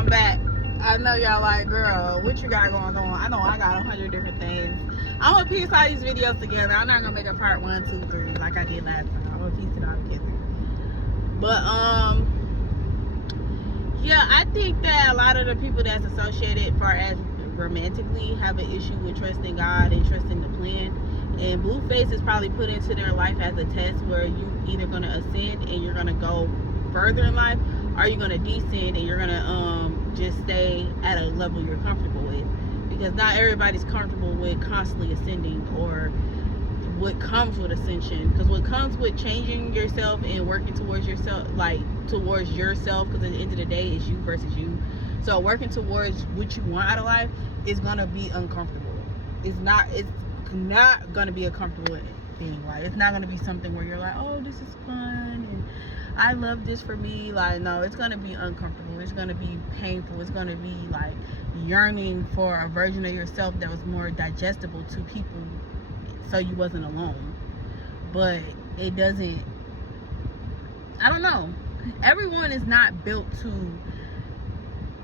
I'm back. I know y'all like, girl, what you got going on? I know I got 100 different things. I'm gonna piece all these videos together. I'm not gonna make a part 1, 2, 3 like I did last time. I'm gonna piece it all together. But yeah, I think that a lot of the people that's associated far as romantically have an issue with trusting God and trusting the plan. And blueface is probably put into their life as a test where you either gonna ascend and you're gonna go further in life, or you're gonna descend and you're gonna just stay at a level you're comfortable with. Because not everybody's comfortable with constantly ascending or what comes with ascension. Because what comes with changing yourself and working towards yourself, like towards yourself, because at the end of the day it's you versus you. So working towards what you want out of life is gonna be uncomfortable. It's not gonna be a comfortable thing. Like, it's not gonna be something where you're like, oh, this is fun and I love this for me. Like, no, it's gonna be uncomfortable. It's gonna be painful. It's gonna be like yearning for a version of yourself that was more digestible to people, so you wasn't alone. But it doesn't, I don't know, everyone is not built to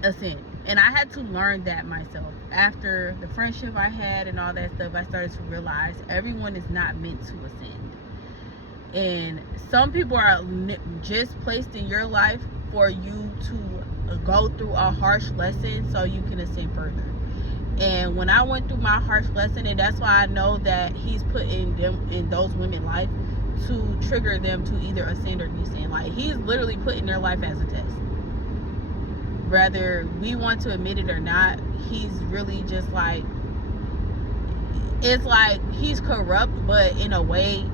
ascend. And I had to learn that myself. After the friendship I had and all that stuff, I started to realize everyone is not meant to ascend. And some people are just placed in your life for you to go through a harsh lesson so you can ascend further. And when I went through my harsh lesson, and that's why I know that he's putting them in those women's life to trigger them to either ascend or descend. Like, he's literally putting their life as a test. Whether we want to admit it or not, he's really just like, it's like he's corrupt, but in a way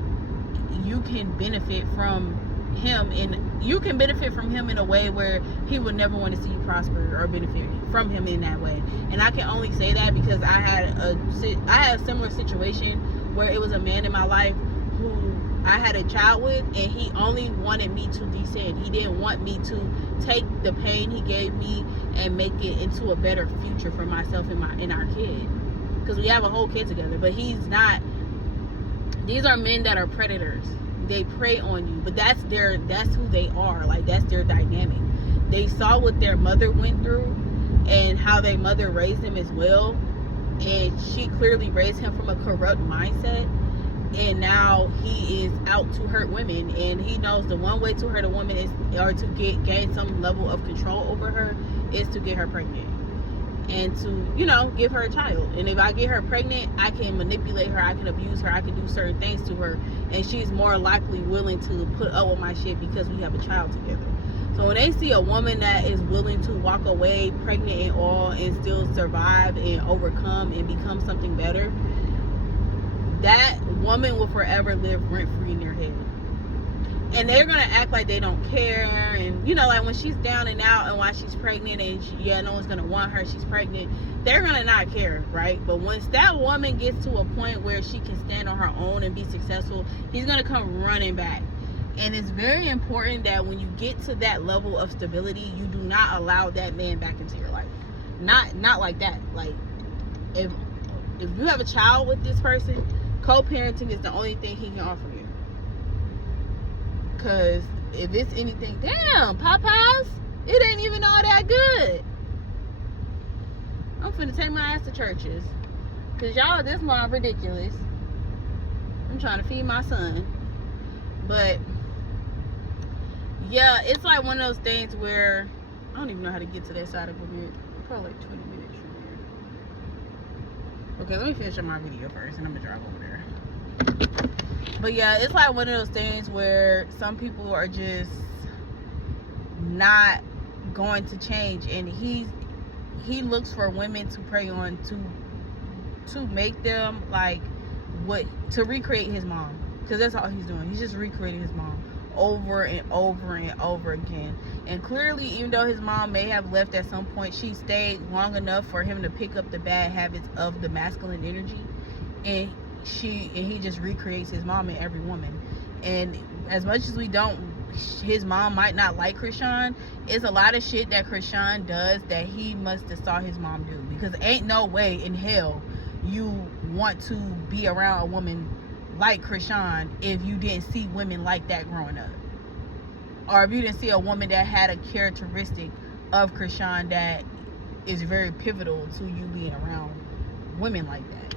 you can benefit from him, and you can benefit from him in a way where he would never want to see you prosper or benefit from him in that way. And I can only say that because I had a similar situation where it was a man in my life who I had a child with, and he only wanted me to descend. He didn't want me to take the pain he gave me and make it into a better future for myself and our kid, because we have a whole kid together. But he's not. These are men that are predators. They prey on you, but that's who they are. Like, that's their dynamic. They saw what their mother went through and how their mother raised him as well, and she clearly raised him from a corrupt mindset. And now he is out to hurt women, and he knows the one way to hurt a woman is, or to gain some level of control over her, is to get her pregnant and to, you know, give her a child. And if I get her pregnant, I can manipulate her, I can abuse her, I can do certain things to her, and she's more likely willing to put up with my shit because we have a child together. So when they see a woman that is willing to walk away pregnant and all and still survive and overcome and become something better, that woman will forever live rent-free in their head. And they're gonna act like they don't care. And, you know, like when she's down and out and while she's pregnant and no one's gonna want her, she's pregnant, they're gonna not care, right? But once that woman gets to a point where she can stand on her own and be successful, he's gonna come running back. And it's very important that when you get to that level of stability, you do not allow that man back into your life. Not like that. Like, if you have a child with this person, co-parenting is the only thing he can offer you. Because if it's anything, damn, Popeyes, it ain't even all that good. I'm finna take my ass to churches. Because y'all, this mom ridiculous. I'm trying to feed my son. But, yeah, it's like one of those things where, I don't even know how to get to that side of it. Probably like 20 minutes from here. Okay, let me finish up my video first, and I'm gonna drive over there. But yeah, it's like one of those things where some people are just not going to change, and he looks for women to prey on to make them like to recreate his mom, because that's all he's doing. He's just recreating his mom over and over and over again. And clearly, even though his mom may have left at some point, she stayed long enough for him to pick up the bad habits of the masculine energy, and he just recreates his mom in every woman. And as much as we don't, his mom might not like Krishan, it's a lot of shit that Krishan does that he must have saw his mom do, because ain't no way in hell you want to be around a woman like Krishan if you didn't see women like that growing up, or if you didn't see a woman that had a characteristic of Krishan that is very pivotal to you being around women like that.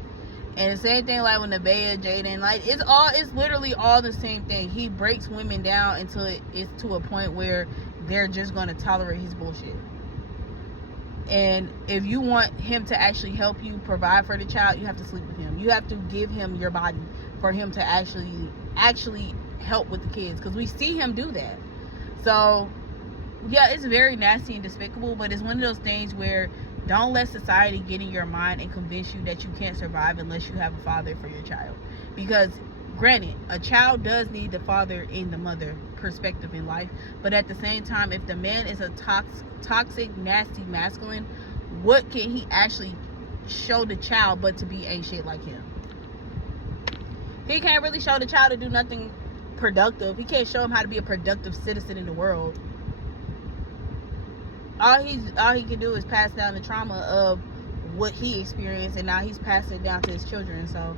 And the same thing like when the Nevaeh, Jaden, like it's literally all the same thing. He breaks women down until it's to a point where they're just going to tolerate his bullshit. And if you want him to actually help you provide for the child, you have to sleep with him. You have to give him your body for him to actually help with the kids, because we see him do that. So yeah, it's very nasty and despicable, but it's one of those things where don't let society get in your mind and convince you that you can't survive unless you have a father for your child. Because granted, a child does need the father and the mother perspective in life, but at the same time, if the man is a toxic, nasty masculine, what can he actually show the child but to be ain't shit like him? He can't really show the child to do nothing productive. He can't show him how to be a productive citizen in the world. All he can do is pass down the trauma of what he experienced, and now he's passing it down to his children. So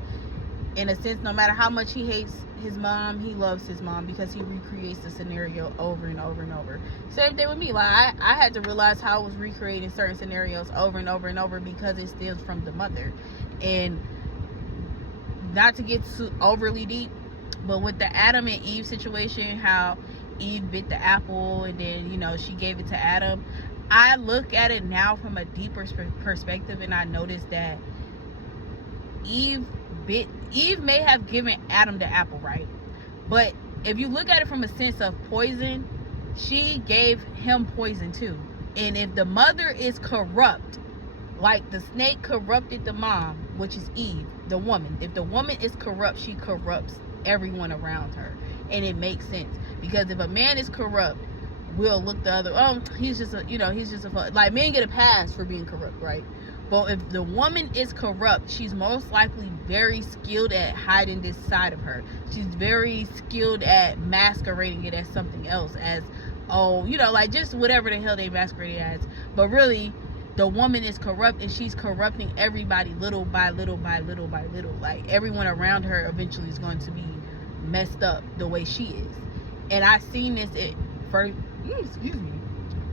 in a sense, no matter how much he hates his mom, he loves his mom because he recreates the scenario over and over and over. Same thing with me. Like I had to realize how I was recreating certain scenarios over and over and over because it stems from the mother. And not to get too overly deep, but with the Adam and Eve situation, how Eve bit the apple and then, you know, she gave it to Adam. I look at it now from a deeper perspective, and I noticed that Eve may have given Adam the apple, right? But if you look at it from a sense of poison, she gave him poison too. And if the mother is corrupt, like the snake corrupted the mom, which is Eve, the woman. If the woman is corrupt, she corrupts everyone around her. And it makes sense, because if a man is corrupt, we'll look the other, he's just a like, men get a pass for being corrupt, right? But if the woman is corrupt, she's most likely very skilled at hiding this side of her. She's very skilled at masquerading it as something else, as, like just whatever the hell they masquerade it as. But really, the woman is corrupt, and she's corrupting everybody little by little by little by little. Like, everyone around her eventually is going to be messed up the way she is. And I seen this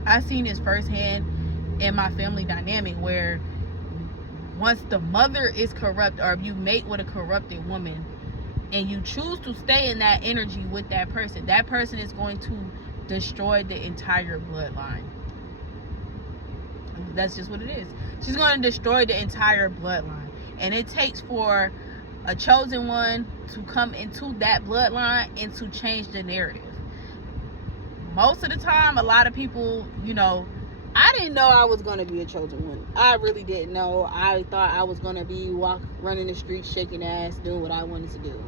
I seen this firsthand in my family dynamic, where once the mother is corrupt, or if you mate with a corrupted woman and you choose to stay in that energy with that person is going to destroy the entire bloodline. That's just what it is. She's going to destroy the entire bloodline. And it takes for a chosen one to come into that bloodline and to change the narrative. Most of the time, a lot of people, I didn't know I was going to be a chosen one. I really didn't know. I thought I was going to be running the streets, shaking ass, doing what I wanted to do.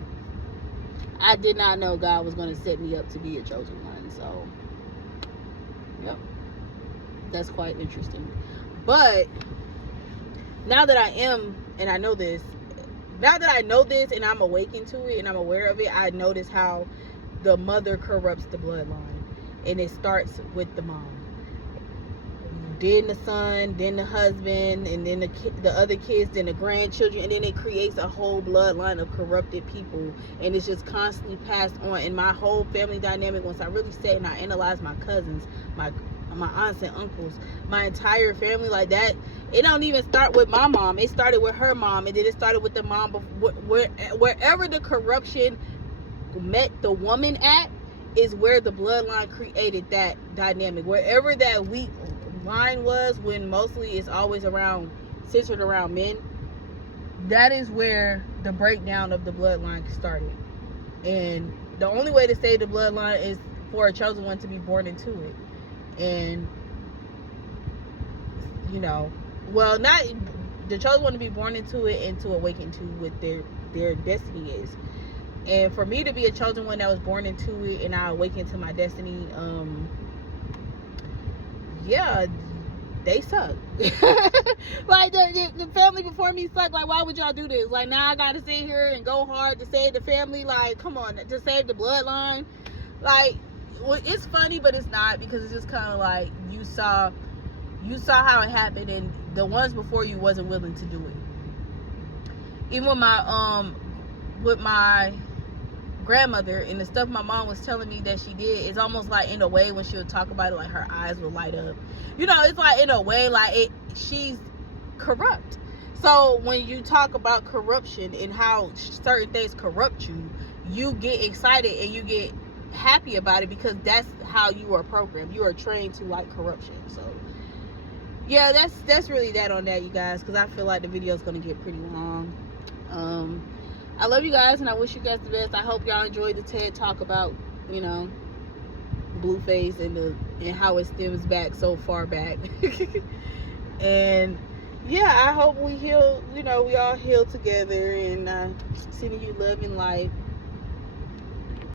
I did not know God was going to set me up to be a chosen one. So, yep. That's quite interesting. But now that I am, and I know this, and I'm awakened to it and I'm aware of it, I notice how the mother corrupts the bloodline. And it starts with the mom, then the son, then the husband, and then the other kids, then the grandchildren, and then it creates a whole bloodline of corrupted people, and it's just constantly passed on. And my whole family dynamic, once I really sat and I analyzed my cousins, my aunts and uncles, my entire family, like that, it don't even start with my mom. It started with her mom, and then it started with the mom. Wherever the corruption met the woman at is where the bloodline created that dynamic. Wherever that weak line was, when mostly it's always centered around men, that is where the breakdown of the bloodline started. And the only way to save the bloodline is for a chosen one to be born into it. And not the chosen one to be born into it and to awaken to what their destiny is. And for me to be a chosen one that was born into it and I awakened to my destiny, they suck. Like the family before me sucked. Like, why would y'all do this? Like, now I gotta sit here and go hard to save the family. Like, come on, to save the bloodline. Like, well, it's funny, but it's not, because it's just kind of like you saw how it happened, and the ones before you wasn't willing to do it. Even with my grandmother, and the stuff my mom was telling me that she did, it's almost like, in a way, when she would talk about it, like her eyes would light up. You know, it's like, in a way, like she's corrupt. So when you talk about corruption and how certain things corrupt you, you get excited and you get happy about it, because that's how you are programmed. You are trained to like corruption. So yeah, that's really that on that, you guys, because I feel like the video is going to get pretty long. I love you guys, and I wish you guys the best. I hope y'all enjoyed the TED talk about, you know, blueface and how it stems back so far back. And yeah, I hope we heal, you know, we all heal together, and sending you love and light.